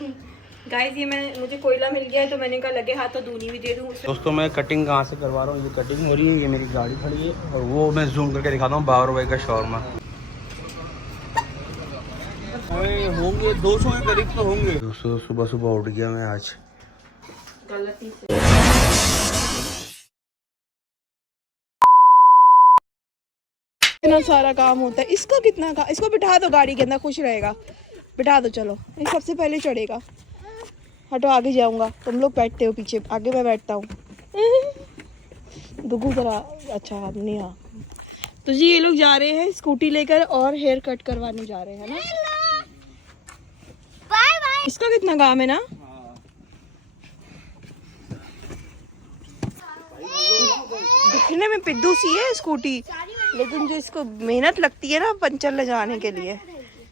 Guys ये मुझे कोयला मिल गया है तो मैंने कहा लगे हाथ तो दूनी भी दे दूँ। दोस्तों मैं कटिंग कहाँ से करवा रहा हूँ, ये कटिंग हो रही है, ये मेरी गाड़ी खड़ी है और वो मैं जूम करके दिखाता हूँ बाबर भाई का शॉर्मा। होंगे 200 के करीब तो होंगे। दोस्तों सुबह सुबह उठ गया मैं आज गलती से। इतना सारा काम होता है, इसका कितना काम। इसको बिठा दो गाड़ी के अंदर, खुश रहेगा। बिठा दो, चलो ये सबसे पहले चढ़ेगा। हटो, आगे जाऊंगा, तुम लोग बैठते हो पीछे, आगे मैं बैठता हूँ। दुगू जरा अच्छा नहीं। हाँ तो जी ये लोग जा रहे हैं स्कूटी लेकर और हेयर कट करवाने जा रहे हैं ना। Bye bye. इसका कितना काम है ना। दिखने में पिद्दू सी है स्कूटी, लेकिन जो इसको मेहनत लगती है ना पंचर ले जाने के लिए,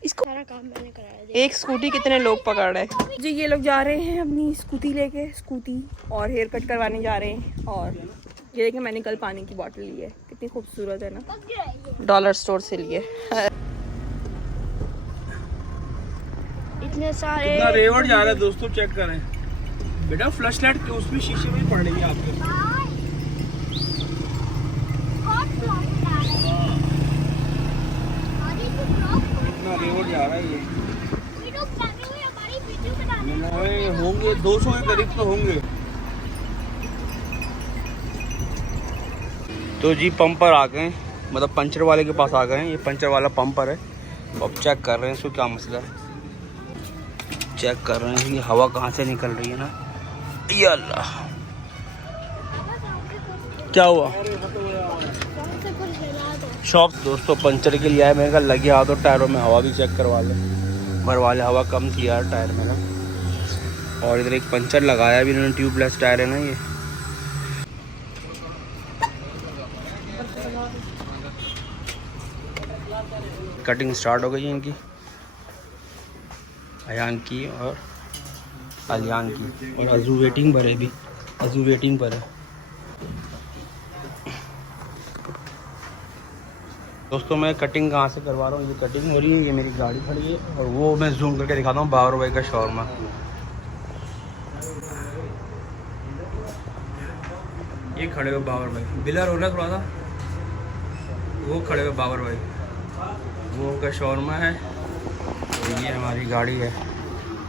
इसको सारा काम मैंने कराया। एक स्कूटी कितने लोग पकड़ रहे हैं जी। ये लोग जा रहे हैं अपनी स्कूटी लेके, स्कूटी और हेयर कट करवाने जा रहे हैं। और ये देखिए मैंने कल पानी की बोतल ली है, कितनी खूबसूरत है ना, डॉलर स्टोर से लिए। इतने सारे कितना रेवड़ जा रहा है दोस्तों, चेक करें बेटा। फ्लश लाइट के उसमें शीशे में पड़ रही है आपके। कितना रेवड़ जा रहा है ये। होंगे 200 के करीब तो होंगे। तो जी पंपर आ गए, मतलब पंचर वाले के पास आ गए हैं। ये पंचर वाला पंपर है। अब चेक कर रहे हैं इसको क्या मसला है, चेक कर रहे हैं कि हवा कहाँ से निकल रही है ना। या अल्लाह, क्या हुआ। शॉप दोस्तों पंचर के लिए आया, मैंने कहा लगे हाथ तो टायरों में हवा भी चेक करवा ले, भरवा ले। हवा कम थी यार टायर में ना। और इधर एक पंचर लगाया भी इन्होंने, ट्यूबलेस टायर है ना ये। कटिंग स्टार्ट हो गई है इनकी, अयान की और अलियान की। और अजू वेटिंग पर है, भी अजू वेटिंग पर है। दोस्तों मैं कटिंग कहाँ से करवा रहा हूँ, ये कटिंग हो रही है, ये मेरी गाड़ी खड़ी है और वो मैं जूम करके दिखाता हूँ बाबर भाई का शॉर्मा। ये खड़े हुए बाबर भाई, बिलर हो रहा है थोड़ा सा, वो खड़े हुए बाबर भाई, वो उनका शॉर्मा है। ये हमारी गाड़ी है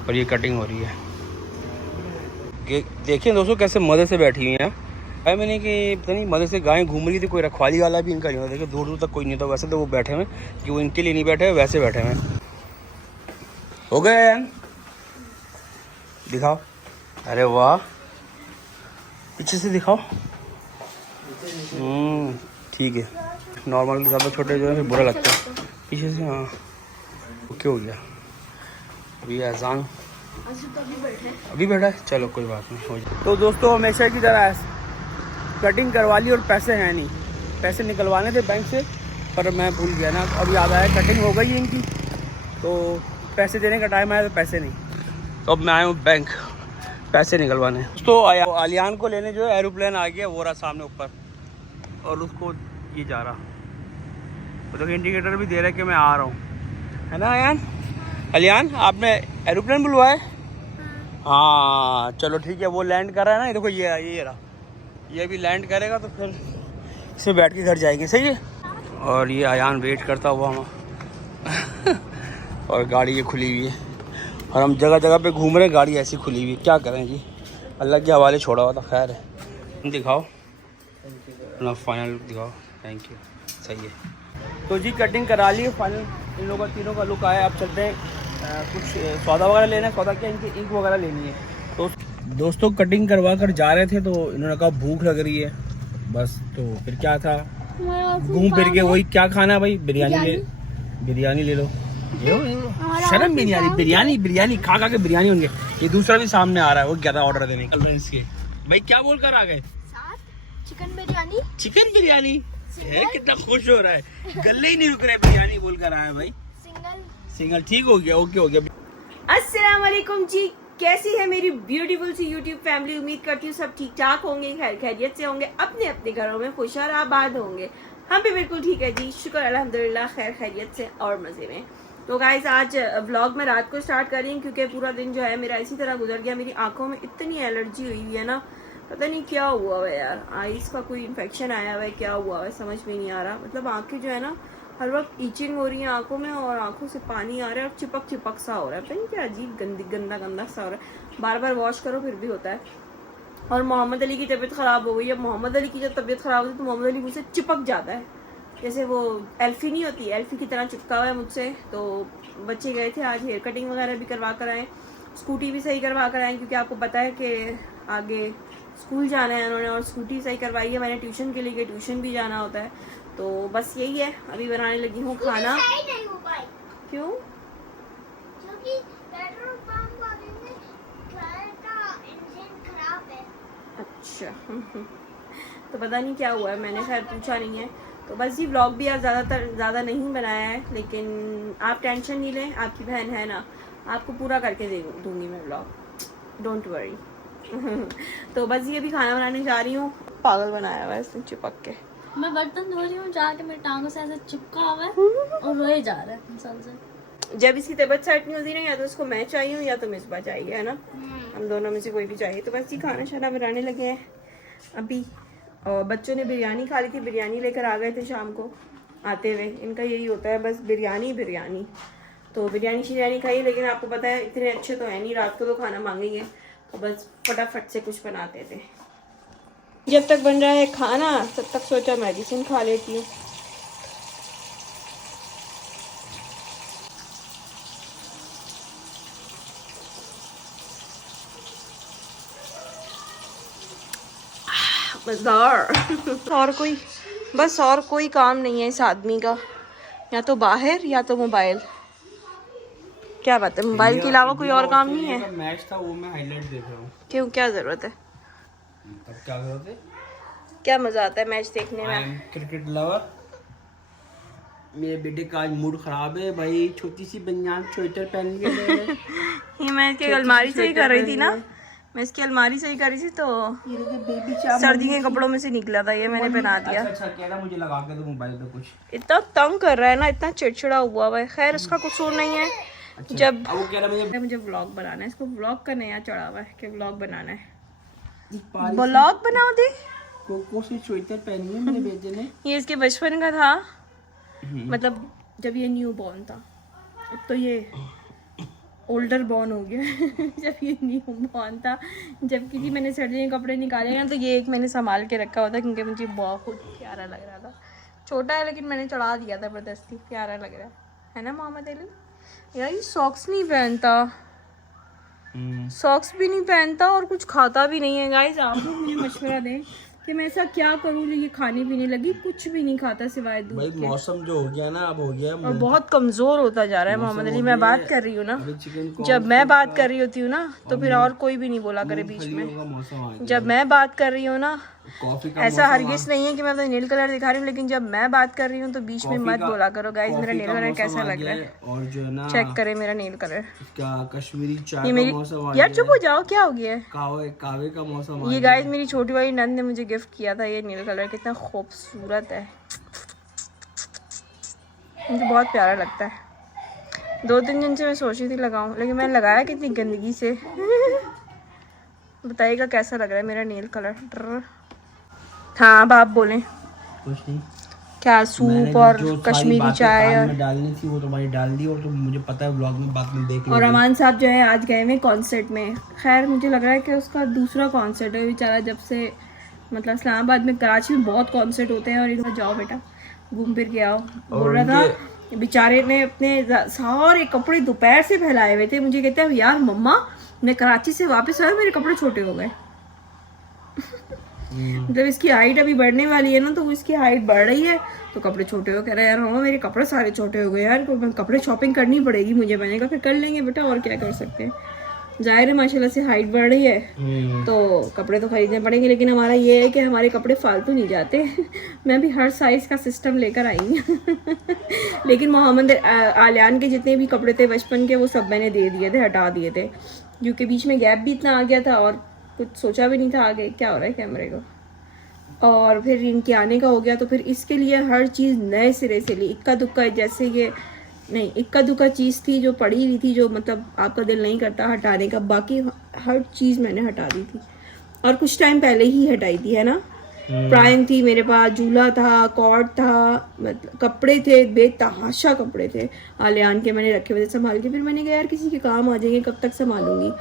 और ये कटिंग हो रही है। देखिए दोस्तों कैसे मज़े से बैठी हुई हैं। भाई मैंने कि पता नहीं मज़े से गायें घूम रही थी, कोई रखवाली वाला भी इनका नहीं होता। देखिए दूर दूर तक कोई नहीं था। वैसे तो वो बैठे हुए कि वो इनके लिए नहीं बैठे, वैसे बैठे हुए। हो गया यार, दिखाओ। अरे वाह, पीछे से दिखाओ। ठीक है, नॉर्मल के ज़्यादा छोटे जो है बुरा लगता है पीछे से। हाँ ओके हो गया। अभी अजान अभी बैठा है, चलो कोई बात नहीं, हो जाए। तो दोस्तों हमेशा की तरह कटिंग करवा ली और पैसे हैं नहीं। पैसे निकलवाने थे बैंक से पर मैं भूल गया ना। अब याद आया कटिंग हो गई है इनकी, तो पैसे देने का टाइम आया तो पैसे नहीं। तो अब मैं आया हूँ बैंक पैसे निकलवाने। तो आलियान को लेने जो है एरोप्लेन आ गया, वो रहा सामने ऊपर, और उसको ये जा रहा। तो इंडिकेटर भी दे रहा है कि मैं आ रहा हूँ, है ना आयान। अलियान आपने एरोप्लेन बुलवाया है? हाँ चलो ठीक है। वो लैंड कर रहा है ना, देखो ये रहा, ये भी लैंड करेगा तो फिर इसमें बैठ के घर जाएंगे, सही है। और ये आयान वेट करता हुआ हम और गाड़ी ये खुली हुई है और हम जगह जगह पे घूम रहे हैं, गाड़ी ऐसी खुली हुई है। क्या करें जी, अल्लाह के हवाले छोड़ा हुआ था। खैर है, दिखाओ अपना फाइनल लुक दिखाओ। थैंक यू, सही है। तो जी कटिंग करा ली फाइनल, इन लोगों का तीनों का लुक आया। अब चलते हैं कुछ सौदा वगैरह लेना है। सौदा क्या, इनकी इंक वगैरह लेनी है। तो दोस्तों कटिंग करवा कर जा रहे थे तो इन्होंने कहा भूख लग रही है बस। तो फिर क्या था, घूम फिर के वही क्या खाना है भाई, बिरयानी ले लो। शर्म भी नहीं आ रही, बिरयानी खा के बिरयानी होंगे। ये दूसरा भी सामने आ रहा है, वो क्या था ऑर्डर देने के इसके। भाई क्या बोल कर आ गए, चिकन बिरयानी है। कितना खुश हो रहा है, गले ही नहीं रुक रहे, बिरयानी बोल कर आया भाई। सिंगल ठीक हो गया, ओके हो गया। अस्सलाम वालेकुम जी, कैसी है मेरी ब्यूटीफुल सी यूट्यूब फैमिली। उम्मीद करती हूँ सब ठीक ठाक होंगे, खैर खैरियत से होंगे, अपने अपने घरों में खुश और आबाद होंगे। हम भी बिल्कुल ठीक है जी, शुक्र अल्हम्दुलिल्लाह, खैर खैरियत से और मजे में। तो गाइस आज व्लॉग में रात को स्टार्ट कर रही हूँ क्योंकि पूरा दिन जो है मेरा इसी तरह गुजर गया। मेरी आंखों में इतनी एलर्जी हुई है ना, पता नहीं क्या हुआ है यार, आईज का कोई इन्फेक्शन आया हुआ है, क्या हुआ है समझ में नहीं आ रहा। मतलब आंखें जो है ना हर वक्त ईचिंग हो रही है आंखों में और आंखों से पानी आ रहा है और चिपक चिपक सा हो रहा है, पता नहीं क्या अजीब गंदा गंदा सा हो रहा है। बार बार वॉश करो फिर भी होता है। और मोहम्मद अली की तबीयत ख़राब हो गई। अब मोहम्मद अली की जब तबीयत ख़राब होती है तो मोहम्मद अली मुझसे चिपक जाता है, जैसे वो एल्फी नहीं होती, एल्फी की तरह चिपका हुआ है मुझसे। तो बच्चे गए थे आज हेयर कटिंग वगैरह भी करवा कर आए, स्कूटी भी सही करवा कर आए क्योंकि आपको पता है कि आगे स्कूल जाना है उन्होंने, और स्कूटी सही करवाई है मैंने ट्यूशन के लिए, ट्यूशन भी जाना होता है। तो बस यही है, अभी बनाने लगी हूँ खाना। क्यों? क्योंकि पेट्रोल पंप वाले ने कार का इंजन खराब है। अच्छा तो पता नहीं क्या हुआ है, मैंने खैर पूछा नहीं है। तो बस ये व्लॉग भी आज ज़्यादा नहीं बनाया है, लेकिन आप टेंशन नहीं लें, आपकी बहन है ना, आपको पूरा करके दे दूँगी मैं व्लॉग, डोंट वरी। तो बस ये भी खाना बनाने जा रही हूँ। पागल बनाया हुआ है इसने चिपक के। मैं बर्तन धो रही हूँ जाके, मेरी टांगों से ऐसे चिपका हुआ है और रोए जा रहा है इंसान से। जब इसकी तबीयत सेट नहीं होती ना, या तो उसको मैं चाहिए हूँ या तो मिसबा चाहिए, है ना, हम दोनों में से कोई भी चाहिए। तो बस ये खाना शाना बनाने लगे हैं अभी। और बच्चों ने बिरयानी खा ली थी, बिरयानी लेकर आ गए थे शाम को आते हुए। इनका यही होता है बस, बिरयानी। तो बिरयानी शिरयानी खाई, लेकिन आपको पता है इतने अच्छे तो है नहीं, रात को तो खाना मांगेंगे, तो बस फटाफट से कुछ बनाते थे। जब तक बन रहा है खाना तब तक सोचा मेडिसिन खा लेती हूँ। मज़ेदार। और कोई काम नहीं है इस आदमी का, या तो बाहर या तो मोबाइल। क्या बात है, मोबाइल के अलावा कोई और काम नहीं है? मैच था वो मैं हाईलाइट देख रहा हूँ। क्यों, क्या जरूरत है? तब क्या जरूरत है? क्या मजा आता है मैच देखने में? Cricket lover. मेरे बेटे का आज मूड खराब है भाई, छोटी सी बनियान स्वेटर पहन के ये मैं इसकी अलमारी सही कर रही थी ना, मैं इसकी अलमारी सही कर रही थी तो बेबी सर्दी के कपड़ों में से निकला था, ये मैंने पहना दिया। अच्छा कह रहा मुझे लगा के दो मोबाइल पे कुछ। इतना तंग कर रहा है ना, इतना चिड़चिड़ा हुआ है। खैर उसका कौन नहीं है। अच्छा, जब वो कह रहा मुझे व्लॉग बनाना है, इसको व्लॉग का नया चढ़ा हुआ है कि व्लॉग बनाना है। मुझे व्लॉग बनाओ दे। कोको सी स्वेटर पहनी है मेरे बेटे ने। ये इसके बचपन का था, मतलब जब ये न्यू बॉर्न था। अब तो ये ओल्डर बॉर्न हो गया। जब ये न्यू बॉर्न था, जब किसी मैंने सर्दी के कपड़े निकाले ना, तो ये एक मैंने संभाल के रखा हुआ था क्योंकि मुझे बहुत प्यारा लग रहा था। छोटा है लेकिन मैंने चढ़ा दिया था जबरदस्ती, प्यारा लग रहा है ना मोहम्मद अली? यार ये सॉक्स नहीं पहनता, सॉक्स भी नहीं पहनता और कुछ खाता भी नहीं है। गाइस आप लोग मुझे मशवरा दें कि मैं ऐसा क्या करूँ जो ये खाने पीने लगी, कुछ भी नहीं खाता सिवाय दूध भाई के। मौसम जो हो गया ना, अब हो गया और बहुत कमजोर होता जा रहा है मोहम्मद अली। मैं बात कर रही हूँ ना, जब मैं बात कर रही होती हूँ ना तो फिर और कोई भी नहीं बोला करे बीच में। जब मैं बात कर रही हूँ ना, ऐसा हरगिज नहीं है कि मैं अपना नील कलर दिखा रही हूँ, लेकिन जब मैं बात कर रही हूँ तो बीच में मत बोला करो। गाइस मेरा नील कलर कैसा लग रहा है, और जो है ना चेक करें मेरा नील कलर। क्या कश्मीरी चाय ये का मेरी मौसम आ यार चुप हो जाओ, क्या हो गया है? कावे का मौसम आ ये गाइस मेरी छोटी वाली नंद ने मुझे गिफ्ट किया था ये नील कलर, कितना खूबसूरत है, मुझे बहुत प्यारा लगता है। 2-3 दिन से मैं सोच रही थी लगाऊं, लेकिन मैंने लगाया कितनी गंदगी से। बताइएगा कैसा लग रहा है मेरा नील कलर। हाँ अब आप बोलें। कुछ नहीं, क्या सूप और कश्मीरी चाय और डालनी थी वो तो भाई डाल दी, और तो मुझे पता है ब्लॉग में बाद में देख और अमान साहब जो है आज गए हुए कॉन्सर्ट में। खैर मुझे लग रहा है कि उसका दूसरा कॉन्सर्ट है बेचारा, जब से मतलब इस्लामाबाद में, कराची में बहुत कॉन्सर्ट होते हैं और इधर जाओ बेटा घूम फिर के आओ। बोल रहा था बेचारे ने अपने सारे कपड़े दोपहर से फैलाए हुए थे। मुझे कहते हैं यार मम्मा मैं कराची से वापस आया, मेरे कपड़े छोटे हो गए। मतलब इसकी हाइट अभी बढ़ने वाली है ना, तो इसकी हाइट बढ़ रही है तो कपड़े छोटे हो। कह रहा है यार मामा मेरे कपड़े सारे छोटे हो गए यार, कपड़े शॉपिंग करनी पड़ेगी मुझे। मैंने कहा फिर कर लेंगे बेटा, और क्या कर सकते हैं, जाहिर है माशाल्लाह से हाइट बढ़ रही है तो कपड़े तो खरीदने पड़ेंगे। लेकिन हमारा ये है कि हमारे कपड़े फालतू नहीं जाते। मैं भी हर साइज़ का सिस्टम लेकर आई हूँ। लेकिन मोहम्मद आलियान के जितने भी कपड़े थे बचपन के, वो सब मैंने दे दिए थे, हटा दिए थे, क्योंकि बीच में गैप भी इतना आ गया था और कुछ सोचा भी नहीं था आगे क्या हो रहा है कैमरे को। और फिर इनके आने का हो गया तो फिर इसके लिए हर चीज़ नए सिरे से ली, इक्का दुक्का। जैसे ये नहीं, इक्का दुक्का चीज़ थी जो पड़ी हुई थी, जो मतलब आपका दिल नहीं करता हटाने का, बाकी हर चीज़ मैंने हटा दी थी और कुछ टाइम पहले ही हटाई थी, है ना। प्राइम थी मेरे पास, झूला था, कॉर्ड था, मतलब कपड़े थे, बेतहाशा कपड़े थे आलियान के, मैंने रखे हुए थे संभाल के। फिर मैंने कहा यार किसी के काम आ जाएंगे, कब तक संभालूंगी।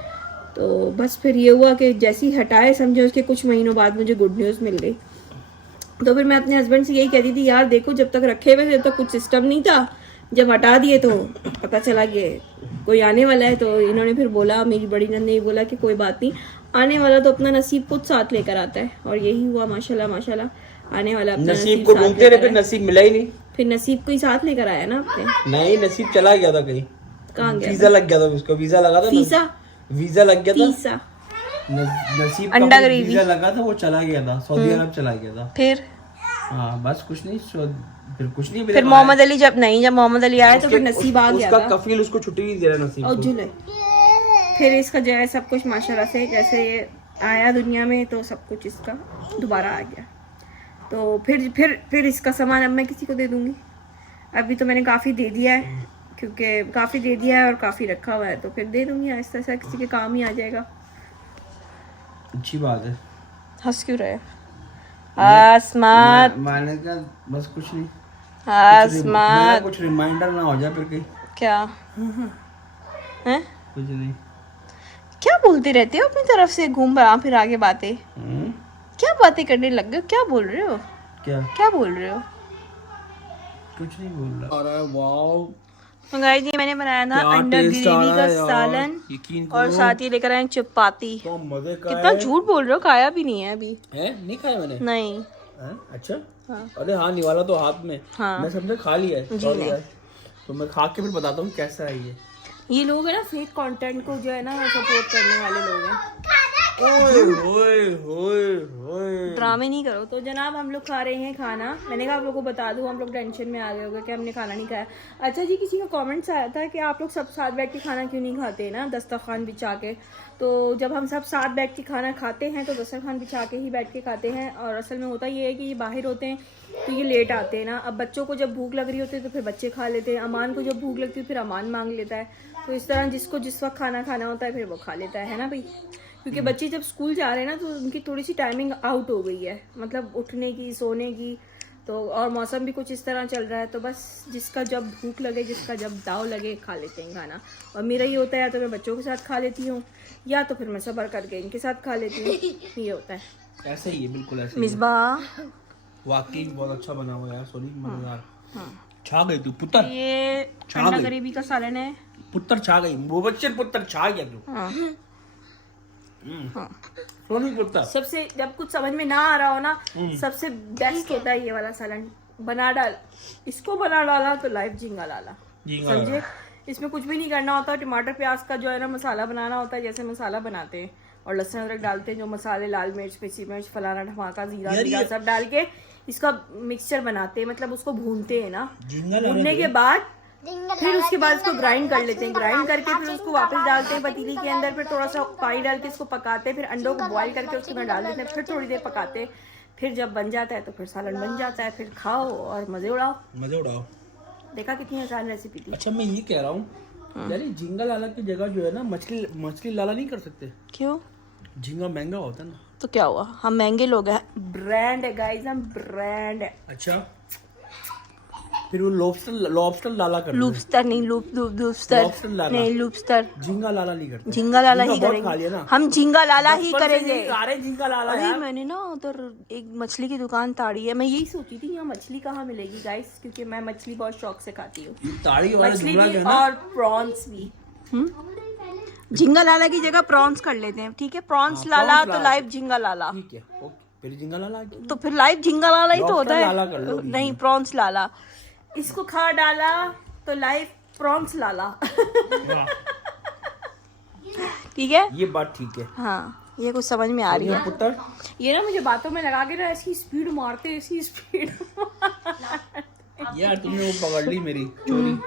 तो बस फिर ये हुआ कि जैसे ही हटाए, समझे उसके कुछ महीनों बाद मुझे गुड न्यूज़ मिल गई। तो फिर मैं अपने हस्बैंड से यही कहती थी, यार देखो जब तक रखे हुए थे तब तक कुछ सिस्टम नहीं था, जब हटा दिए तो पता चला कि कोई आने वाला है। तो इन्होंने फिर बोला, मेरी बड़ी नंद ने बोला कि कोई बात नहीं, आने वाला तो अपना नसीब खुद साथ लेकर आता है। और यही हुआ माशाल्लाह माशाल्लाह, आने वाला अपना नसीब को ढूंढते रहे, फिर नसीब मिला ही नहीं। फिर नसीब को ही साथ लेकर आया ना अपने। नहीं, नसीब चला गया था कहीं, कहाँ गया? वीजा लग गया था उसको, वीजा लगा था, वीजा लग गया था, फीसा नसीब अंडा का ग्रेवी वीजा लगा था, वो चला गया था, सऊदी अरब चला गया था। फिर हाँ बस कुछ नहीं, फिर कुछ नहीं। फिर मोहम्मद अली जब मोहम्मद अली आए तो फिर नसीब आ गया उसका था। कफील उसको छुट्टी नहीं दे रहा नसीब और को। जुले फिर इसका जो है सब कुछ माशाल्लाह से कैसे ये आया दुनिया में, तो सब कुछ इसका दोबारा आ गया। तो फिर इसका सामान अब मैं किसी को दे दूंगी। अभी तो मैंने काफ़ी दे दिया है, क्योंकि काफ़ी दे दिया है और काफ़ी रखा हुआ है, तो फिर दे दूंगी आहिस्ता आहिस्ता, किसी के काम ही आ जाएगा। अच्छी बात है। हंस क्यों रहे? आसमात मैंने कहा बस कुछ नहीं, आसमात कुछ रिमाइंडर ना हो जाए फिर कहीं। क्या हैं? कुछ नहीं। क्या बोलते रहते हो अपनी तरफ से, घूम फिर आगे बातें, क्या बातें करने लग गए हो? क्या बोल रहे हो? क्या बोल रहे हो? कुछ नहीं बोल रहा। अरे वाओ, तो गाइस ये मैंने बनाया था अंडा ग्रेवी का सालन, और साथ ही लेकर आए चपाती। तो मजे का कितना झूठ बोल रहे हो, खाया भी नहीं है अभी। है? नहीं खाया मैंने। नहीं। अच्छा। हाँ। अरे हाँ, निवाला तो हाथ में। हाँ। मैं समझा खा लिया है। जी नहीं। तो मैं खा के फिर बताता हूँ कैसा है ये लोग है ना फेक कंटेंट को जो है ना सपोर्ट करने वाले लोग हैं। ओए होए होए होए, ड्रामे नहीं करो। तो जनाब हम लोग खा रहे हैं खाना। मैंने कहा आप लोगों को बता दूं, हम लोग टेंशन में आ गए होंगे कि हमने खाना नहीं खाया। अच्छा जी, किसी का कमेंट्स आया था कि आप लोग सब साथ बैठ के खाना क्यों नहीं खाते ना, दस्तरखान बिछा के। तो जब हम सब साथ बैठ के खाना खाते हैं तो दस्तरखान बिछा के ही बैठ के खाते हैं। और असल में होता ये है कि ये बाहर होते हैं तो ये लेट आते हैं ना। अब बच्चों को जब भूख लग रही होती है तो फिर बच्चे खा लेते हैं, अमान को जब भूख लगती है फिर अमान मांग लेता है। तो इस तरह जिसको जिस वक्त खाना खाना होता है फिर वो खा लेता है ना भाई। क्योंकि बच्चे जब स्कूल जा रहे हैं ना तो उनकी थोड़ी सी टाइमिंग आउट हो गई है, मतलब उठने की, सोने की। तो और मौसम भी कुछ इस तरह चल रहा है, तो बस जिसका जब भूख लगे, जिसका जब दाव लगे, खा लेते हैं खाना। और मेरा ये होता है, या तो मैं बच्चों के साथ खा लेती हूँ या तो फिर मैं सब्र करके इनके साथ खा लेती हूँ। ये होता है। ऐसे ही है, बिल्कुल ऐसे ही। मिसबाह वाकई बहुत अच्छा बना हुआ यार, सोनी मजेदार। छा गई तू पुत्र, ये अंडा ग्रेवी का सालन है। पुत्र छा गई, वो बच्चे पुत्र छा गया तू। हाँ। सोनी पुत्र। सबसे जब कुछ समझ में ना आ रहा हो ना, सबसे बेस्ट होता है ये वाला सालन। बना डाला तो लाइव झींगा लाला, समझे। इसमें कुछ भी नहीं करना होता। टमाटर प्याज का जो है ना मसाला बनाना होता है, जैसे मसाला बनाते हैं, और लहसुन अदरक डालते हैं, जो मसाले लाल मिर्च, मिर्ची मिर्च, फलाना ढमाका, जीरा सब डाल के इसका मिक्सचर बनाते हैं, मतलब उसको भूनते हैं ना। भूनने के बाद फिर उसके बाद इसको ग्राइंड कर लेते हैं। ग्राइंड करके फिर उसको वापस डालते हैं पतीली के अंदर, फिर थोड़ा सा पानी डाल के इसको पकाते हैं, फिर अंडों को बॉईल करके उसके अंदर डाल देते हैं, फिर थोड़ी देर पकाते हैं। फिर जब बन जाता है तो फिर सालन बन जाता है, फिर खाओ और मजे उड़ाओ। देखा कितनी आसान रेसिपी थी। अच्छा मैं ये कह रहा हूँ यार, झींगा लाला की जगह जो है ना मछली लाला नहीं कर सकते? क्यों? झींगा महंगा होता है ना। तो क्या हुआ, हम महंगे लोग हैं, ब्रांड है गाइस, हम ब्रांड है। अच्छा फिर वो लॉबस्टर लाला कर लूपस्टर नहीं, लूपस्टर नहीं, लूपस्टर। झींगा लाला नहीं करते। झींगा लाला ही करेंगे हम, झींगा लाला ही करेंगे। झींगा लाला अरे मैंने ना उधर एक मछली की दुकान ताड़ी है, मैं यही सोची थी यहाँ मछली कहाँ मिलेगी गाइस, क्योंकि मैं मछली बहुत शौक से खाती हूँ, ताड़ी मछली भी और प्रॉन्स भी। झींगा लाला की जगह प्रॉन्स कर लेते हैं, ठीक है। प्रॉन्स लाला तो लाइव झींगा लाला, ठीक है। फिर झींगा लाला तो फिर लाइव झींगा लाला ही तो होता लाला कर लो। है। नहीं, प्रॉन्स लाला। इसको खा डाला तो लाइव प्रॉन्स लाला। ठीक है, ये बात ठीक है। हाँ, ये कुछ समझ में आ रही है। पुत्र ये ना मुझे बातों में लगा के ना ऐसी स्पीड मारते, ऐसी स्पीड यार तुमने वो पकड़ ली मेरी चोरी।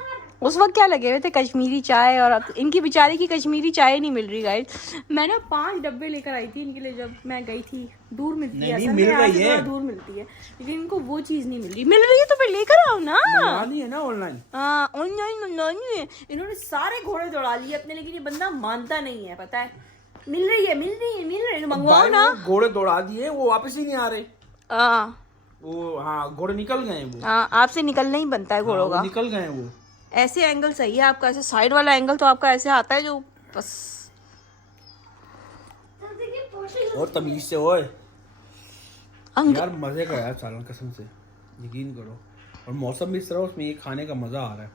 उस वक्त क्या लगे हुए थे, कश्मीरी चाय, और अब इनकी बेचारी की कश्मीरी चाय नहीं मिल रही गाइस। मैं ना 5 डब्बे लेकर आई थी इनके लिए जब मैं गई थी। दूर मिलती है, असल में यहाँ से थोड़ा दूर मिलती है, लेकिन इनको वो चीज नहीं मिल रही है तो फिर लेकर आओ ना। मंगानी है ना ऑनलाइन। हाँ ऑनलाइन मंगानी है। इन्होंने सारे घोड़े दौड़ा लिए अपने, लेकिन ये बंदा मानता नहीं है, पता है। मिल रही है मंगवाओ ना। घोड़े दौड़ा दिए, वो वापस ही नहीं आ रहे। हाँ वो हाँ घोड़े निकल गए वो। हाँ, आपसे निकलना ही बनता है घोड़ों का। निकल गए वो। ऐसे एंगल सही है आपका, ऐसे साइड वाला एंगल तो आपका ऐसे आता है जो बस। और तमीज से ओए यार, मजे का यार सालन, कसम से यकीन करो। और मौसम भी इस तरह, उसमें ये खाने का मजा आ रहा है।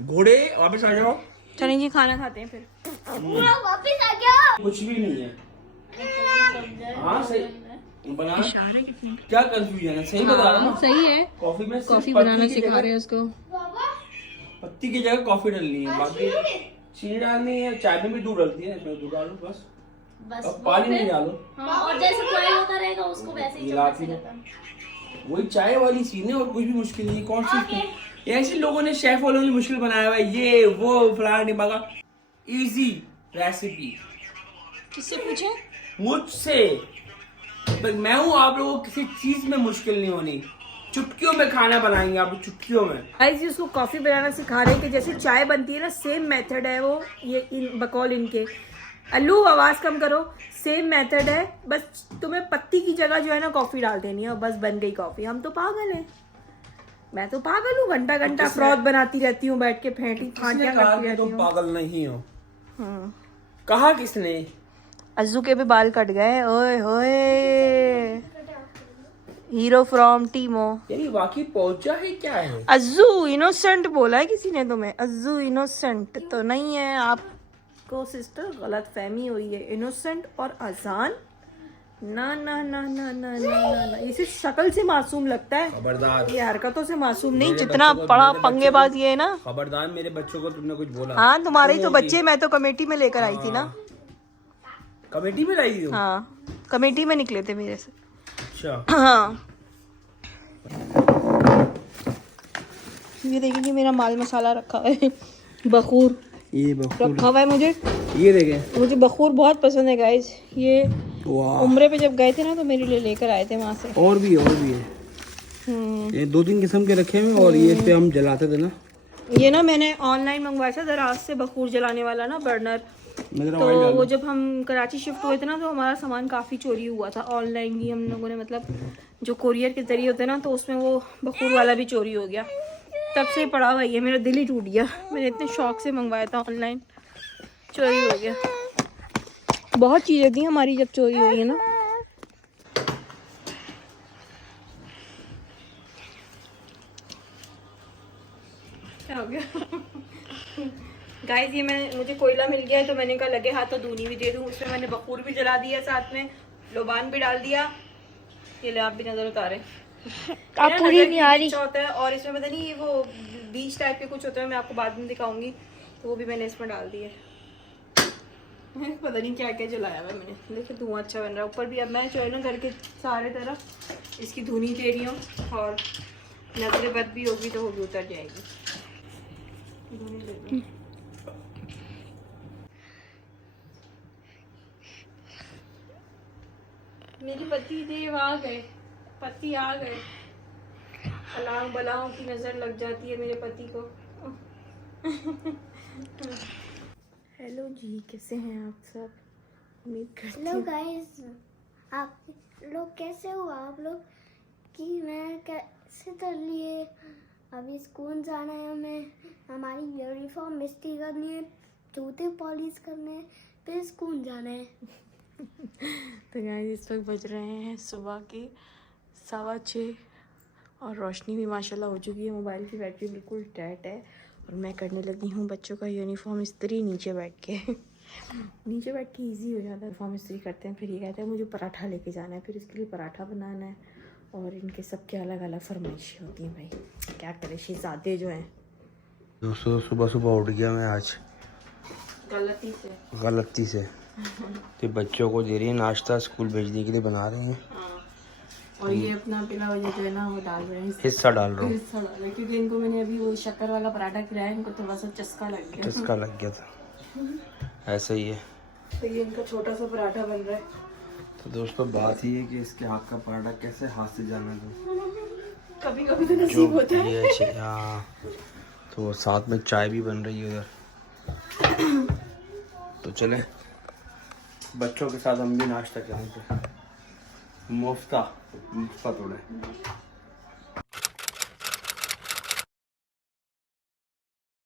घोड़े वापस आ जाओ। चलिए जी खाना खाते हैं फिर। वापस आ गया। कुछ भी नहीं है। हाँ सही बना। क्या कंफ्यूजन है? सही बता रहा हूँ। सही है। कॉफी में कॉफी बनाना सिखा रहे हैं उसको। पत्ती की जगह कॉफी डालनी है, बाकी चीनी डालनी है। चाय में भी दूध डलती है, इसमें दूध डालो बस। अब पानी नहीं डालो। हाँ, और जैसे फ्राई होता रहेगा उसको वैसे ही चम्मच से करता। वही चाय वाली सीन है, और कुछ भी मुश्किल नहीं। कौन सी ऐसे लोगों ने, शेफ वालों ने मुश्किल बनाया हुआ है, ये वो फलाना ढिमाका। Easy recipe. किससे पूछे? मुझसे। पर मैं हूँ, आप लोगों को किसी चीज में मुश्किल नहीं होनी। चुटकियों में खाना बनाएंगे आप, चुटकियों में। गाइस उसको कॉफी बनाना सिखा रहे हैं कि जैसे चाय बनती है ना, सेम मेथड है वो। ये बकौल इनके। अल्लू आवाज कम करो। सेम मेथड है, बस तुम्हें पत्ती की जगह जो है ना कॉफी डाल देनी है और बस बन गई कॉफी। हम तो पागल हैं, मैं तो पागल हूँ। घंटा घंटा फ्रॉथ बनाती रहती हूँ बैठ के, फांटियां करती रहती हूँ। तुम पागल नहीं हो। कहा किसने? अज्जू के भी बाल कट गए। ओए होए, हीरो फ्रॉम टीमो। यानी वाकई पहुंचा है क्या है? अज्जू इनोसेंट बोला है किसी ने तुम्हें? अज्जू इनोसेंट तो नहीं है, आपको सिस्टर गलत फहमी हुई है। इनोसेंट और अजान ना ना ना ना ना ना ना, इसे शक्ल से मासूम लगता है। खबरदार, ये हरकतों से मासूम नहीं, जितना बड़ा पंगेबाज ये है ना। खबरदार, मेरे बच्चों को तुमने कुछ बोला? हाँ तुम्हारे ही तो बच्चे, मैं तो कमेटी में लेकर आई थी ना। कमेटी में लाई थी? हाँ कमेटी में निकले थे मेरे से। अच्छा। हाँ ये देखिए मेरा माल मसाला रखा हुआ है। बखूर ये बखूर रखा हुआ है मुझे। ये देखें, मुझे बखूर बहुत पसंद है गाइस। ये उम्रे पे जब गए थे ना तो मेरे लिए लेकर आए थे वहाँ से। और भी है। ये 2-3 किस्म के रखे हैं, और ये इस पे हम जलाते थे ना। ये ना मैंने ऑनलाइन मंगवाया था दराज से, बखूर जलाने वाला ना बर्नर। तो वो जब हम कराची शिफ्ट हुए थे ना तो हमारा सामान काफ़ी चोरी हुआ था। ऑनलाइन ही हम लोगों ने, मतलब जो कोरियर के जरिए होते हैं ना, तो उसमें वो बखूर वाला भी चोरी हो गया। तब से पड़ा हुआ है, मेरा दिल ही टूट गया। मैंने इतने शौक से मंगवाया था ऑनलाइन, चोरी हो गया। बहुत चीज़ें थी हमारी जब चोरी हुई है ना। क्या हो गया गाइस? ये मुझे कोयला मिल गया है तो मैंने कहा लगे हाथ तो दूनी भी दे दूं। उसमें मैंने बखूर भी जला दिया, साथ में लोबान भी डाल दिया। ये ले आप भी नजर उतारे। आप पूरी नहीं आ रही होता है, और इसमें पता नहीं वो बीच टाइप के कुछ होते हैं, मैं आपको बाद में दिखाऊंगी। तो वो भी मैंने इसमें डाल दिए। पता नहीं क्या क्या जलाया हुआ मैंने। देखिए धुआं अच्छा बन रहा है ऊपर भी। अब मैं जो है ना घर के सारे तरफ इसकी धुनी दे रही हूँ, और नजर बद भी होगी तो वो भी उतर जाएगी। धुनी दे रही हूँ। मेरी पति देव आ गए, पति आ गए। अलाम बलाओं की नजर लग जाती है मेरे पति को। हेलो जी, कैसे हैं आप सब? उम्मीद करती हेलो हूँ। गाइस, आप लोग कैसे हो? आप लोग कि मैं कैसे कर लिए। अभी स्कूल जाना है हमें, हमारी यूनिफॉर्म इस्त्री करनी है, जूते पॉलिश करने हैं, फिर स्कूल जाना है। तो गाइस इस वक्त बज रहे हैं सुबह के 6:15 और रोशनी भी माशाल्लाह हो चुकी है। मोबाइल की बैटरी बिल्कुल डेड है और मैं करने लगी हूँ बच्चों का यूनिफॉर्म इस्त्री नीचे बैठ के। नीचे बैठ के ईजी हो जाता है। यूनिफॉर्म इस्त्री करते हैं, फिर ये कहते हैं मुझे पराठा लेके जाना है, फिर इसके लिए पराठा बनाना है, और इनके सबके अलग अलग फरमाइशें होती हैं। भाई क्या करें, शहजादे जो हैं। दोस्तों सुबह सुबह उठ गया मैं आज गलती से। तो बच्चों को दे रही है नाश्ता, स्कूल भेजने के लिए बना रहे हैं। और ये अपना पिला वजह जो है ना वो डाल रहे हैं, हिस्सा डाल रहा हूँ। हिस्सा डाल रहे हैं, क्योंकि इनको मैंने अभी वो शक्कर वाला पराठा खिलाया, इनको थोड़ा सा चस्का लग गया। चस्का लग गया था, ऐसा ही है। तो ये इनका छोटा सा पराठा बन रहा है। तो दोस्तों बात ही है कि इसके हाथ का पराठा कैसे हाथ से जाना दो, कभी कभी तो नसीब होता है। ये हाँ, तो साथ में चाय भी बन रही है उधर। तो चले बच्चों के साथ हम भी नाश्ता करेंगे। मुफ्ता थोड़ा